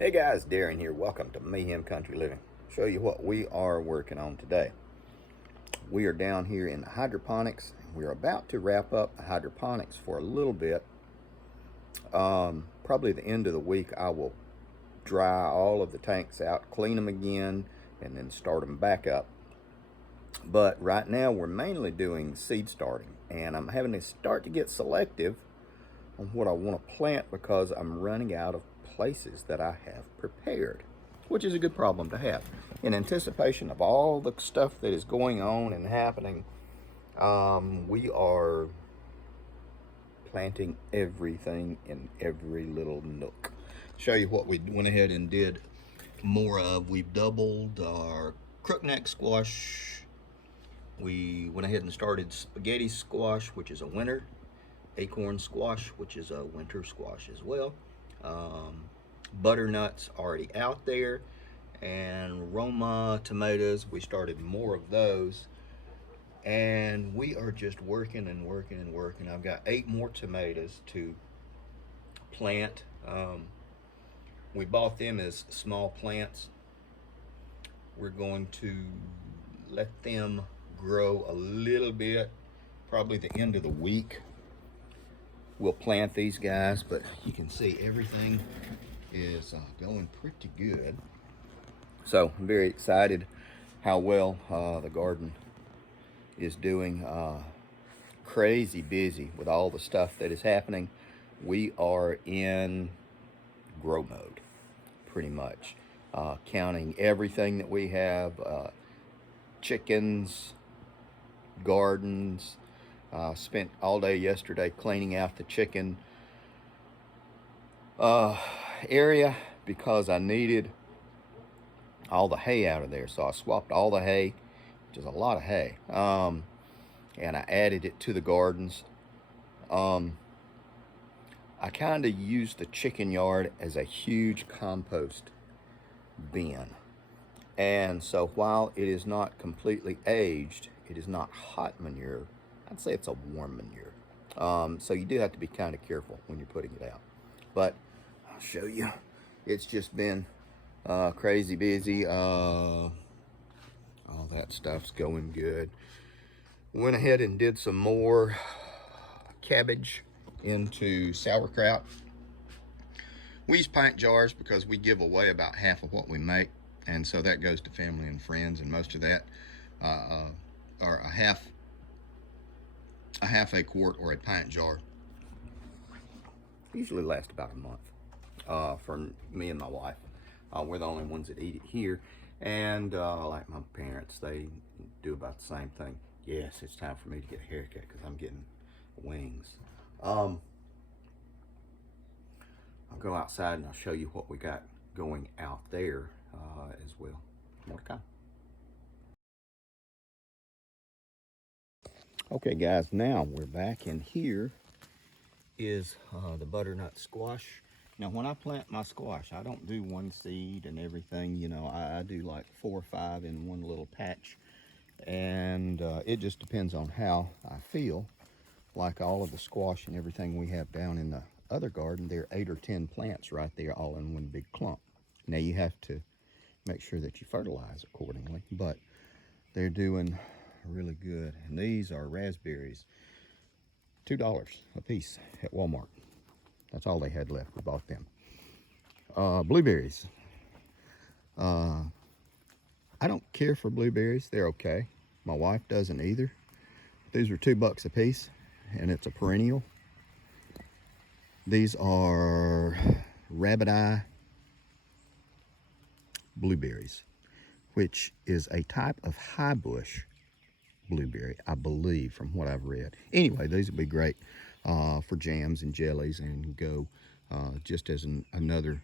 Hey guys, Darren here. Welcome to Mayhem Country Living. Show you what we are working on today. We are down here in hydroponics. We're about to wrap up hydroponics for a little bit. Probably the end of the week I will dry all of the tanks out, clean them again, and then start them back up. But right now we're mainly doing seed starting, and I'm having to start to get selective on what I want to plant because I'm running out of places that I have prepared, which is a good problem to have. In anticipation of all the stuff that is going on and happening, we are planting everything in every little nook. Show you what we went ahead and did more of. We've doubled our crookneck squash. We went ahead and started spaghetti squash, which is a winter. Acorn squash, which is a winter squash as well. Butternut's already out there, and Roma tomatoes, we started more of those, and we are just working and working and working. I've got 8 more tomatoes to plant. We bought them as small plants. We're going to let them grow a little bit, probably the end of the week. We'll plant these guys, but you can see everything is going pretty good. So I'm very excited how well the garden is doing. Crazy busy with all the stuff that is happening. We are in grow mode, pretty much. Counting everything that we have, chickens, gardens. Spent all day yesterday cleaning out the chicken area because I needed all the hay out of there. So I swapped all the hay, which is a lot of hay, and I added it to the gardens. I kind of used the chicken yard as a huge compost bin. And so while it is not completely aged, it is not hot manure. I'd say it's a warm manure. So you do have to be kind of careful when you're putting it out. But I'll show you. It's just been crazy busy. All that stuff's going good. Went ahead and did some more cabbage into sauerkraut. We use pint jars because we give away about half of what we make, and so that goes to family and friends, and most of that are a half a quart or a pint jar. Usually lasts about a month for me and my wife. We're the only ones that eat it here, and like my parents, they do about the same thing. Yes, it's time for me to get a haircut because I'm getting wings. I'll go outside and I'll show you what we got going out there as well. More to come. Okay guys, now we're back, and here is the butternut squash. Now when I plant my squash, I don't do one seed and everything, you know. I do like 4 or 5 in one little patch, and it just depends on how I feel. Like all of the squash and everything we have down in the other garden, there are 8 or 10 plants right there all in one big clump. Now you have to make sure that you fertilize accordingly, but they're doing really good. And these are raspberries, $2 a piece at Walmart. That's all they had left. We bought them. Blueberries. I don't care for blueberries. They're okay. My wife doesn't either. These are $2 a piece, and it's a perennial. These are rabbit eye blueberries, which is a type of high bush blueberry, I believe, from what I've read. Anyway, these would be great for jams and jellies, and go just as another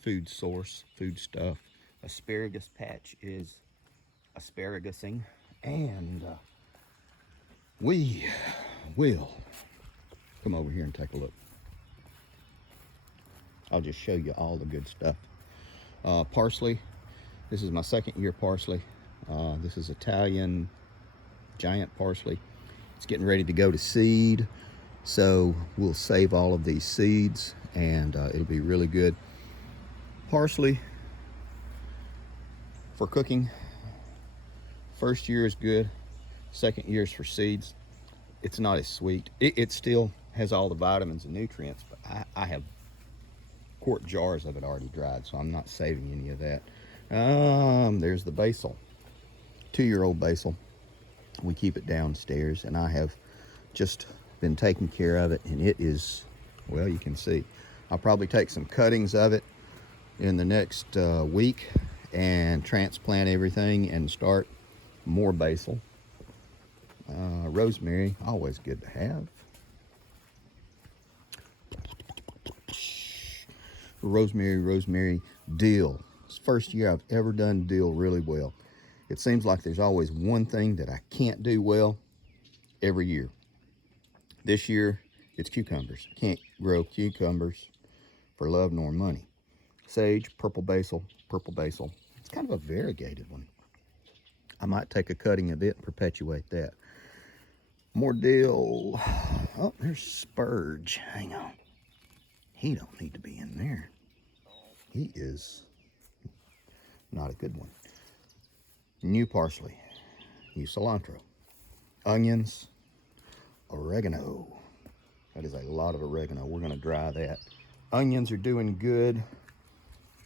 food source, food stuff. Asparagus patch is asparagusing, and we will come over here and take a look. I'll just show you all the good stuff. Parsley. This is my 2nd year parsley. This is Italian giant parsley. It's getting ready to go to seed, so we'll save all of these seeds, and it'll be really good. Parsley for cooking. First year is good. Second year is for seeds. It's not as sweet. It still has all the vitamins and nutrients, but I have quart jars of it already dried, so I'm not saving any of that. There's the basil. 2-year-old basil. We keep it downstairs, and I have just been taking care of it, and it is, well, you can see. I'll probably take some cuttings of it in the next week and transplant everything and start more basil. Rosemary, always good to have. Rosemary, dill. It's the first year I've ever done dill really well. It seems like there's always one thing that I can't do well every year. This year, it's cucumbers. Can't grow cucumbers for love nor money. Sage, purple basil. It's kind of a variegated one. I might take a cutting of it and perpetuate that. More dill. Oh, there's spurge. Hang on. He don't need to be in there. He is not a good one. New parsley. New cilantro. Onions. Oregano. That is a lot of oregano. We're going to dry that. Onions are doing good.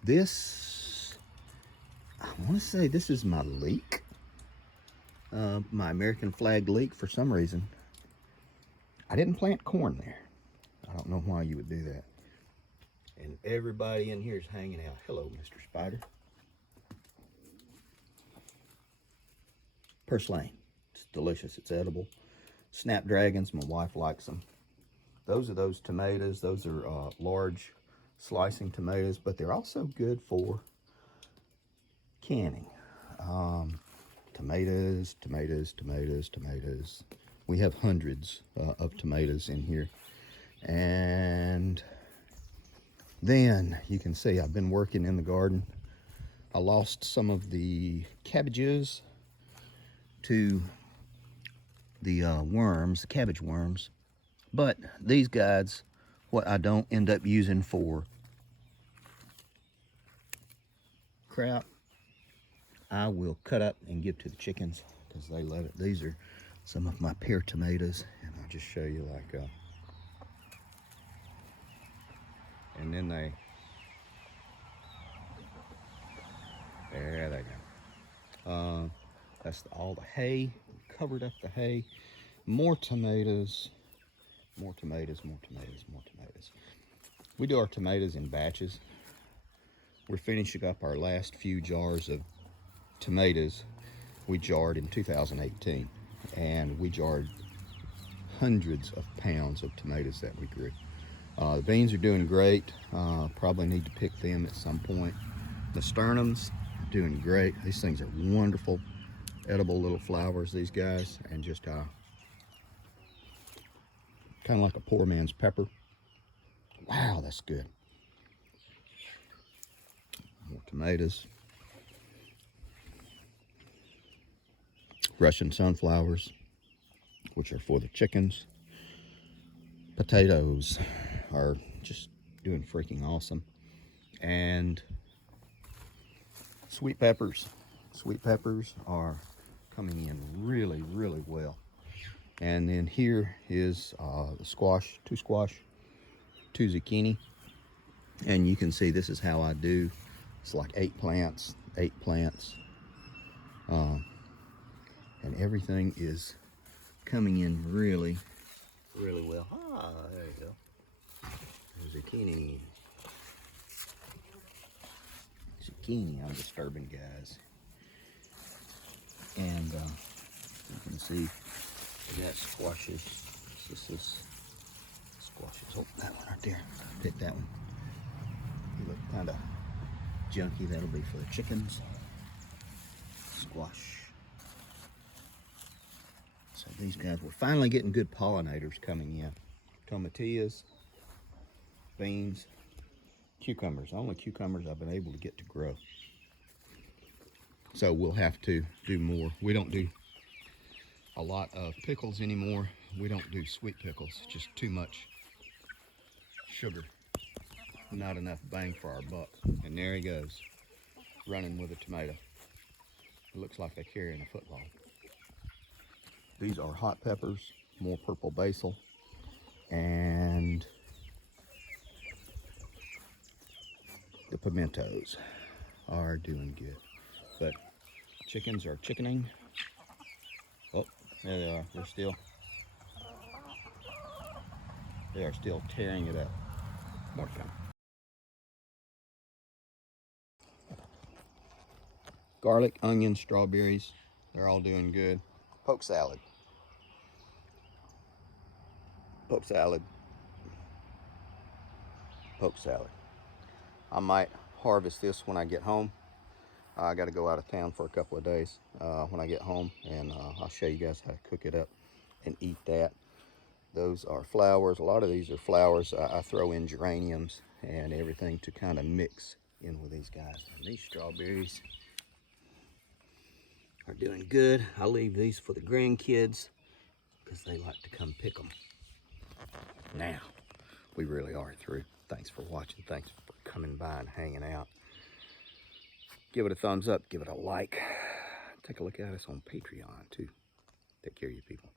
This, I want to say this is my leek. My American flag leek. For some reason, I didn't plant corn there. I don't know why you would do that. And everybody in here is hanging out. Hello, Mr. Spider. Purslane. It's delicious. It's edible. Snapdragons. My wife likes them. Those are those tomatoes. Those are large slicing tomatoes, but they're also good for canning. Tomatoes. We have hundreds of tomatoes in here. And then you can see I've been working in the garden. I lost some of the cabbages to the worms, the cabbage worms. But these guys, what I don't end up using for crap, I will cut up and give to the chickens because they love it. These are some of my pear tomatoes, and I'll just show you like, and then there they go. That's all the hay, covered up the hay. More tomatoes. We do our tomatoes in batches. We're finishing up our last few jars of tomatoes we jarred in 2018, and we jarred hundreds of pounds of tomatoes that we grew. The beans are doing great. Probably need to pick them at some point. The sternums are doing great. These things are wonderful, edible little flowers, these guys, and just kind of like a poor man's pepper. Wow, that's good. More tomatoes. Russian sunflowers, which are for the chickens. Potatoes are just doing freaking awesome. And sweet peppers. Sweet peppers are coming in really, really well. And then here is the squash, two zucchini. And you can see this is how I do. It's like 8 plants. And everything is coming in really, really well. Ah, there you go. Zucchini. I'm disturbing, guys. And you can see we got squashes. This is squashes. Oh, that one right there. Pick that one. You look kind of junky. That'll be for the chickens. Squash. So these guys, we're finally getting good pollinators coming in. Tomatillas, beans, cucumbers. Only cucumbers I've been able to get to grow. So we'll have to do more. We don't do a lot of pickles anymore. We don't do sweet pickles, just too much sugar. not enough bang for our buck. And there he goes, running with a tomato. It looks like they're carrying a football. These are hot peppers, more purple basil, and the pimentos are doing good. But chickens are chickening. Oh, there they are. They are still tearing it up. More time. Garlic, onions, strawberries, they're all doing good. Poke salad. Poke salad. Poke salad. I might harvest this when I get home. I got to go out of town for a couple of days when I get home, and I'll show you guys how to cook it up and eat that. Those are flowers. A lot of these are flowers. I throw in geraniums and everything to kind of mix in with these guys. And these strawberries are doing good. I leave these for the grandkids because they like to come pick them. Now, we really are through. Thanks for watching. Thanks for coming by and hanging out. Give it a thumbs up. Give it a like. Take a look at us on Patreon, too. Take care of you people.